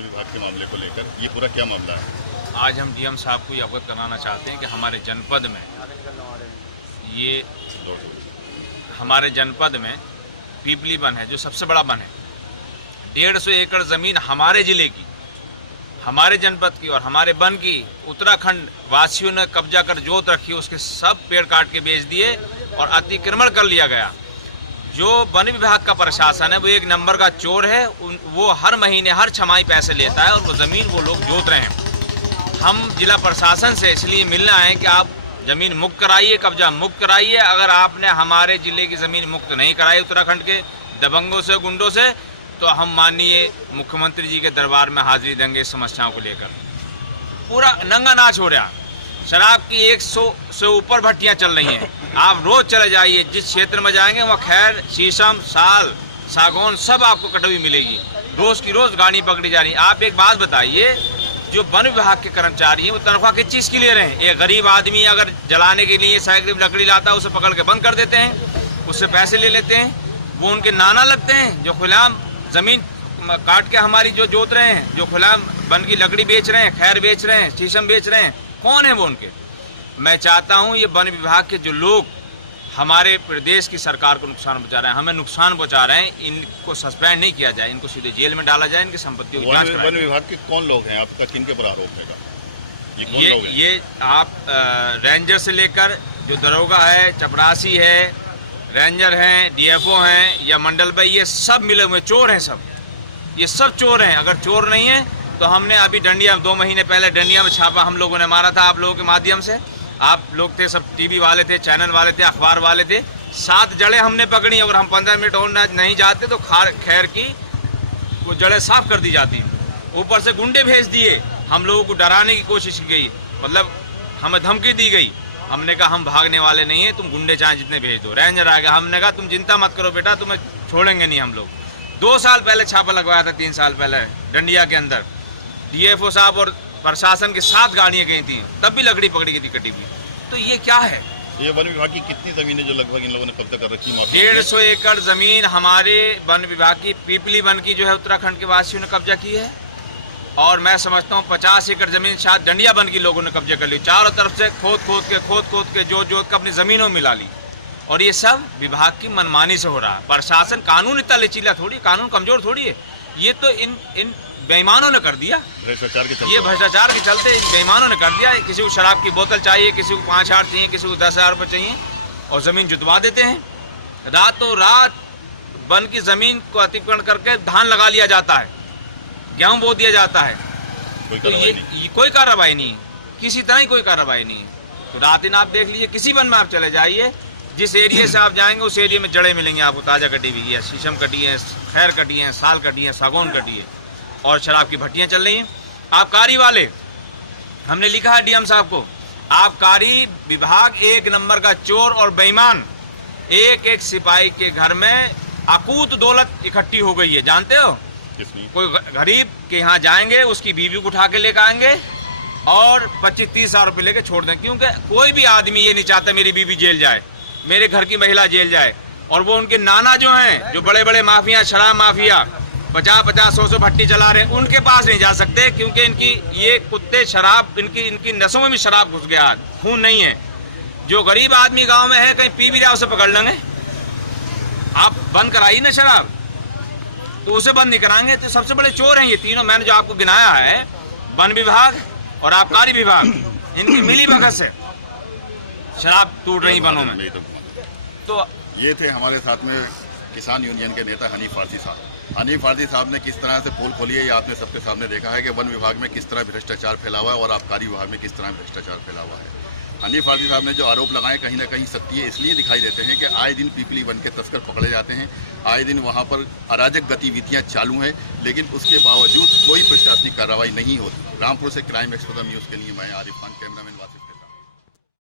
One विभाग के मामले को लेकर, ये पूरा क्या मामला है? आज हम डीएम साहब को ये अवगत कराना चाहते हैं कि हमारे जनपद में पीपली वन है, जो सबसे बड़ा वन है। 150 एकड़ ज़मीन हमारे ज़िले की, हमारे जनपद की और हमारे वन की उत्तराखंड वासियों ने कब्जा कर जोत रखी। उसके सब पेड़ काट के बेच दिए और अतिक्रमण कर लिया गया। जो वन विभाग का प्रशासन है वो एक नंबर का चोर है। वो हर महीने हर छमाही पैसे लेता है और वो ज़मीन वो लोग जोत रहे हैं। हम जिला प्रशासन से इसलिए मिलना है कि आप ज़मीन मुक्त कराइए, कब्जा मुक्त कराइए। अगर आपने हमारे ज़िले की ज़मीन मुक्त नहीं कराई उत्तराखंड के दबंगों से, गुंडों से, तो हम माननीय मुख्यमंत्री जी के दरबार में हाजिरी देंगे इस समस्याओं को लेकर। पूरा नंगा नाच हो रहा। शराब की 100 से ऊपर भट्टियाँ चल रही हैं। आप रोज़ चले जाइए, जिस क्षेत्र में जाएंगे वहाँ खैर, शीशम, साल, सागौन सब आपको कटोई मिलेगी। रोज़ की रोज़ गाड़ी पकड़ी जा रही है। आप एक बात बताइए, जो वन विभाग के कर्मचारी हैं वो तनख्वाह किस चीज़ के लिए रहे हैं? एक गरीब आदमी अगर जलाने के लिए साइकिल लकड़ी लाता है, उसे पकड़ के बंद कर देते हैं, उससे पैसे ले लेते हैं। वो उनके नाना लगते हैं जो खुलेआम ज़मीन काट के हमारी जो जोत रहे हैं, जो खुलेआम वन की लकड़ी बेच रहे हैं, खैर बेच रहे हैं, शीशम बेच रहे हैं। कौन है वो उनके? मैं चाहता हूँ ये वन विभाग के जो लोग हमारे प्रदेश की सरकार को नुकसान पहुँचा रहे हैं, हमें नुकसान पहुँचा रहे हैं, इनको सस्पेंड नहीं किया जाए, इनको सीधे जेल में डाला जाए, इनकी संपत्तियों की जांच कराई। वन विभाग के कौन लोग हैं आपका, किनके पर आरोप है? ये आप रेंजर से लेकर जो दरोगा है, चपरासी है, रेंजर हैं, डीएफओ हैं या मंडल भाई, ये सब मिले हुए चोर हैं। सब ये सब चोर हैं। अगर चोर नहीं है तो हमने अभी डंडिया 2 महीने पहले डंडिया में छापा हम लोगों ने मारा था। आप लोगों के माध्यम से, आप लोग थे सब, टीवी वाले थे, चैनल वाले थे, अखबार वाले थे। 7 जड़ें हमने पकड़ी। अगर हम 15 मिनट और नहीं जाते तो खैर की वो जड़ें साफ कर दी जाती। ऊपर से गुंडे भेज दिए, हम लोगों को डराने की कोशिश की गई, मतलब हमें धमकी दी गई। हमने कहा हम भागने वाले नहीं हैं, तुम गुंडे चाहे जितने भेज दो। रेंजर आ गया, हमने कहा तुम चिंता मत करो बेटा, तुम्हें छोड़ेंगे नहीं हम लोग। 2 साल पहले छापा लगवाया था, 3 साल पहले डंडिया के अंदर। डीएफओ साहब और प्रशासन की 7 गाड़ियाँ गई थी, तब भी लकड़ी पकड़ी गई थी कटी हुई। तो ये क्या है? ये वन विभाग की कितनी ज़मीनें जो लगभग इन लोगों ने कब्जा कर रखी? 150 एकड़ ज़मीन हमारे वन विभाग की, पीपली वन की जो है उत्तराखंड के वासियों ने कब्जा की है। और मैं समझता हूँ 50 एकड़ ज़मीन शायद डंडिया वन की लोगों ने कब्जा कर ली। चारों तरफ से खोद के जोत के अपनी ज़मीनों में मिला ली। और ये सब विभाग की मनमानी से हो रहा है। प्रशासन, कानून इतना लचीला थोड़ी, कानून कमज़ोर थोड़ी है। ये तो इन बेईमानों ने कर दिया। भ्रष्टाचार के चलते, ये भ्रष्टाचार के चलते इन बेईमानों ने कर दिया। किसी को शराब की बोतल चाहिए, किसी को 5,000 चाहिए, किसी को 10,000 रुपये चाहिए और ज़मीन जुतवा देते हैं। रातों रात वन की ज़मीन को अतिक्रमण करके धान लगा लिया जाता है, गेहूँ बो दिया जाता है। तो ये कोई कार्रवाई नहीं, किसी तरह की कोई कार्रवाई नहीं। तो रात दिन आप देख लीजिए, किसी वन में आप चले जाइए, जिस एरिया से आप जाएंगे उस एरिया में जड़ें मिलेंगी आपको। ताज़ा कटी हुई है, शीशम कटी है, खैर कटी है, साल कटी है, सागौन कटी है और शराब की भट्टियाँ चल रही हैं। आबकारी वाले, हमने लिखा है डीएम साहब को, आबकारी विभाग एक नंबर का चोर और बेईमान। एक सिपाही के घर में अकूत दौलत इकट्ठी हो गई है, जानते हो? कोई गरीब के यहाँ जाएंगे, उसकी बीवी को उठा के लेकर आएंगे और 25-30 हज़ार रुपये लेके छोड़ दें। क्योंकि कोई भी आदमी ये नहीं चाहता मेरी बीवी जेल जाए, मेरे घर की महिला जेल जाए। और वो उनके नाना जो हैं, जो बड़े बड़े माफिया, शराब माफिया, 50-100 भट्टी चला रहे हैं, उनके पास नहीं जा सकते। क्योंकि इनकी ये कुत्ते शराब, इनकी नसों में भी शराब घुस गया, खून नहीं है। जो गरीब आदमी गाँव में है, कहीं पी भी रहा, उसे पकड़ लेंगे। आप बंद कराइए ना शराब, तो उसे बंद नहीं कराएंगे। तो सबसे बड़े चोर हैं ये तीनों, मैंने जो आपको गिनाया है, वन विभाग और आबकारी विभाग, इनकी मिली भगत से शराब टूट रही वनों में। तो ये थे हमारे साथ में किसान यूनियन के नेता हनीफ फारसी साहब। हनीफ फारसी साहब ने किस तरह से पोल खोली है, ये आपने सबके सामने देखा है कि वन विभाग में किस तरह भ्रष्टाचार फैला हुआ है और आबकारी विभाग में किस तरह भ्रष्टाचार फैला हुआ है। हनीफ फारसी साहब ने जो आरोप लगाए, कहीं ना कहीं सत्य इसलिए दिखाई देते हैं कि आए दिन पीपली वन के तस्कर पकड़े जाते हैं, आए दिन वहाँ पर अराजक गतिविधियाँ चालू हैं, लेकिन उसके बावजूद कोई प्रशासनिक कार्रवाई नहीं होती। रामपुर से क्राइम एक्सपर्ट न्यूज़ के लिए मैं आरिफ खान, कैमरामैन वासिफ।